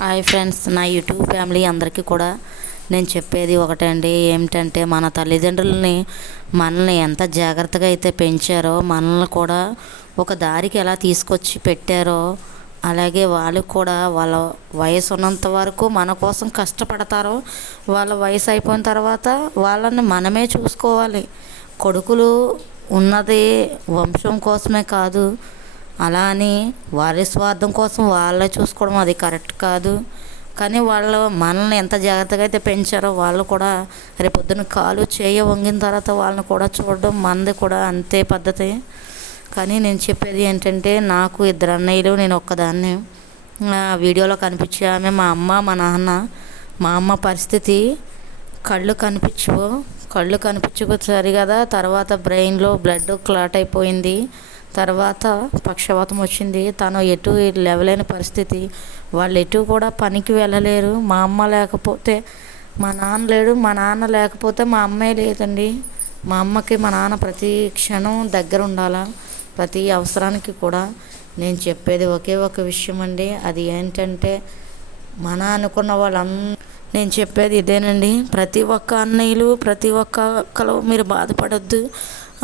Hi friends, నా YouTube family అందరికీ కూడా నేను చెప్పేది ఒకటే అండి. ఏమిటంటే మన తల్లిదండ్రులని మనల్ని ఎంత జాగ్రత్తగా అయితే పెంచారో, మనల్ని కూడా ఒక దారికి ఎలా తీసుకొచ్చి పెట్టారో, అలాగే వాళ్ళు కూడా వాళ్ళ వయసు ఉన్నంత వరకు మన కోసం కష్టపడతారో, వాళ్ళ వయసు అయిపోయిన తర్వాత వాళ్ళని మనమే చూసుకోవాలి. కొడుకులు ఉన్నది వంశం కోసమే కాదు, అలా అని వారి స్వార్థం కోసం వాళ్ళే చూసుకోవడం అది కరెక్ట్ కాదు. కానీ వాళ్ళు మనల్ని ఎంత జాగ్రత్తగా అయితే పెంచారో, వాళ్ళు కూడా రేపొద్దున కాలు చేయ వంగిన తర్వాత వాళ్ళని కూడా చూడడం మనది కూడా అంతే పద్ధతి. కానీ నేను చెప్పేది ఏంటంటే, నాకు ఇద్దరు అన్నయ్యలు, నేను ఒక్కదాన్ని. వీడియోలో కనిపించే ఆమె మా అమ్మ మా నాన్న. మా అమ్మ పరిస్థితి కళ్ళు కనిపించవు సరి కదా. తర్వాత బ్రెయిన్లో బ్లడ్ క్లాట్ అయిపోయింది. తర్వాత పక్షవాతం వచ్చింది. తను ఎటు లేవలేని పరిస్థితి. వాళ్ళు ఎటు కూడా పనికి వెళ్ళలేరు. మా అమ్మ లేకపోతే మా నాన్న లేడు, మా నాన్న లేకపోతే మా అమ్మే లేదండి. మా అమ్మకి మా నాన్న ప్రతి క్షణం దగ్గర ఉండాలా, ప్రతి అవసరానికి కూడా. నేను చెప్పేది ఒకే ఒక విషయం అండి. అది ఏంటంటే, మన అనుకున్న నేను చెప్పేది ఇదేనండి. ప్రతి ఒక్క అన్నయ్యలు, ప్రతి ఒక్క అక్కలు మీరు బాధపడద్దు.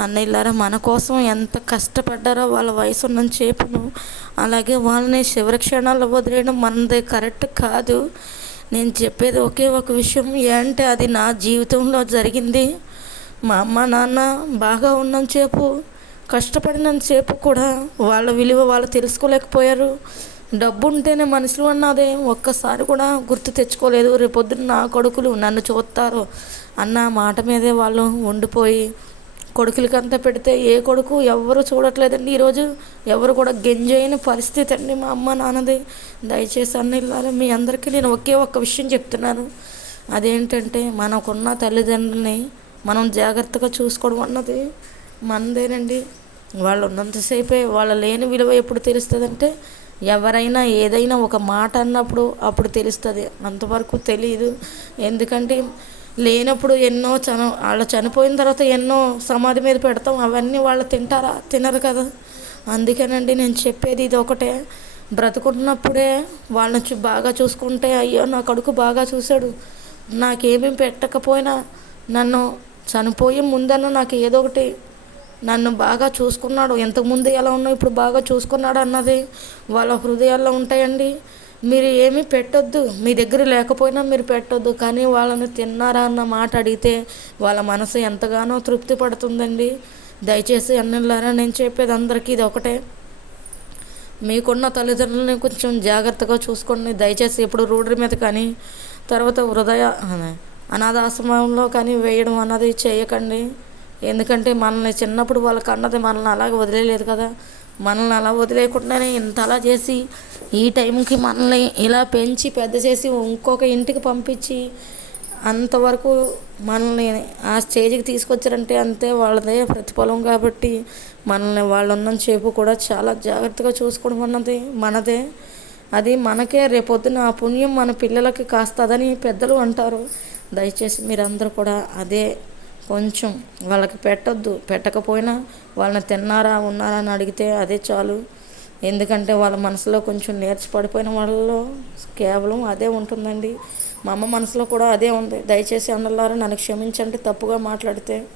అన్నయ్యలారా, మన కోసం ఎంత కష్టపడ్డారో వాళ్ళ వయసు ఉన్న చేపును, అలాగే వాళ్ళని చివరి క్షణాల్లో వదిలేయడం మనదే కరెక్ట్ కాదు. నేను చెప్పేది ఒకే ఒక విషయం ఏంటంటే, అది నా జీవితంలో జరిగింది. మా అమ్మ నాన్న బాగా ఉన్నంతసేపు, కష్టపడినంతసేపు కూడా వాళ్ళ విలువ వాళ్ళు తెలుసుకోలేకపోయారు. డబ్బు ఉంటేనే మనుషులు అన్నదే ఒక్కసారి కూడా గుర్తు తెచ్చుకోలేదు. రేపొద్దున నా కొడుకులు నన్ను చూస్తారు అన్న మాట మీదే వాళ్ళు ఉండిపోయి, కొడుకులకంతా పెడితే ఏ కొడుకు ఎవరు చూడట్లేదండి. ఈరోజు ఎవరు కూడా గెంజైన పరిస్థితి అండి మా అమ్మ నాన్నది. దయచేసి అన్నయ్యలారా, మీ అందరికీ నేను ఒకే ఒక్క విషయం చెప్తున్నాను. అదేంటంటే, మనకున్న తల్లిదండ్రులని మనం జాగ్రత్తగా చూసుకోవడం అన్నది మనదేనండి. వాళ్ళు ఉన్నంతసేపే, వాళ్ళ లేని విలువ ఎప్పుడు తెలుస్తుందంటే, ఎవరైనా ఏదైనా ఒక మాట అన్నప్పుడు అప్పుడు తెలుస్తుంది. అంతవరకు తెలియదు. ఎందుకంటే లేనప్పుడు ఎన్నో వాళ్ళు చనిపోయిన తర్వాత ఎన్నో సమాధి మీద పెడతాం, అవన్నీ వాళ్ళు తింటారా? తినరు కదా. అందుకేనండి నేను చెప్పేది ఇది ఒకటే. బ్రతుకున్నప్పుడే వాళ్ళని బాగా చూసుకుంటే, అయ్యో నా కొడుకు బాగా చూశాడు, నాకేమీ పెట్టకపోయినా నన్ను చనిపోయే ముందన్న నాకు ఏదో ఒకటి నన్ను బాగా చూసుకున్నాడు, ఇంతకుముందు ఎలా ఉన్నావు ఇప్పుడు బాగా చూసుకున్నాడు అన్నది వాళ్ళ హృదయాల్లో ఉంటాయండి. మీరు ఏమీ పెట్టొద్దు, మీ దగ్గర లేకపోయినా మీరు పెట్టొద్దు. కానీ వాళ్ళని తిన్నారా అన్న మాట అడిగితే వాళ్ళ మనసు ఎంతగానో తృప్తి పడుతుందండి. దయచేసి అన్నలారా, నేను చెప్పేది అందరికీ ఇది ఒకటే. మీకున్న తల్లిదండ్రులని కొంచెం జాగ్రత్తగా చూసుకోండి. దయచేసి ఎప్పుడు రోడ్డు మీద కానీ, తర్వాత అనాథాశ్రమంలో కానీ వేయడం అన్నది చేయకండి. ఎందుకంటే మనల్ని చిన్నప్పుడు వాళ్ళకి అన్నది మనల్ని అలాగే వదిలేయలేదు కదా. మనల్ని అలా వదిలేయకుండానే ఇంత అలా చేసి, ఈ టైంకి మనల్ని ఇలా పెంచి పెద్ద చేసి ఇంకొక ఇంటికి పంపించి అంతవరకు మనల్ని ఆ స్టేజ్కి తీసుకొచ్చారంటే అంతే వాళ్ళదే ప్రతిఫలం. కాబట్టి మనల్ని వాళ్ళు ఉన్నంతసేపు కూడా చాలా జాగ్రత్తగా చూసుకోవడం అన్నది మనదే. అది మనకే రేపొద్దున ఆ పుణ్యం మన పిల్లలకి కాస్తుందని పెద్దలు అంటారు. దయచేసి మీరందరూ కూడా అదే కొంచెం వాళ్ళకి పెట్టొద్దు. పెట్టకపోయినా వాళ్ళని తిన్నారా ఉన్నారా అని అడిగితే అదే చాలు. ఎందుకంటే వాళ్ళ మనసులో కొంచెం నేర్చిపడిపోయిన వాళ్ళలో కేవలం అదే ఉంటుందండి. మా అమ్మ మనసులో కూడా అదే ఉంది. దయచేసి అన్నలారా, నన్ను క్షమించండి తప్పుగా మాట్లాడితే.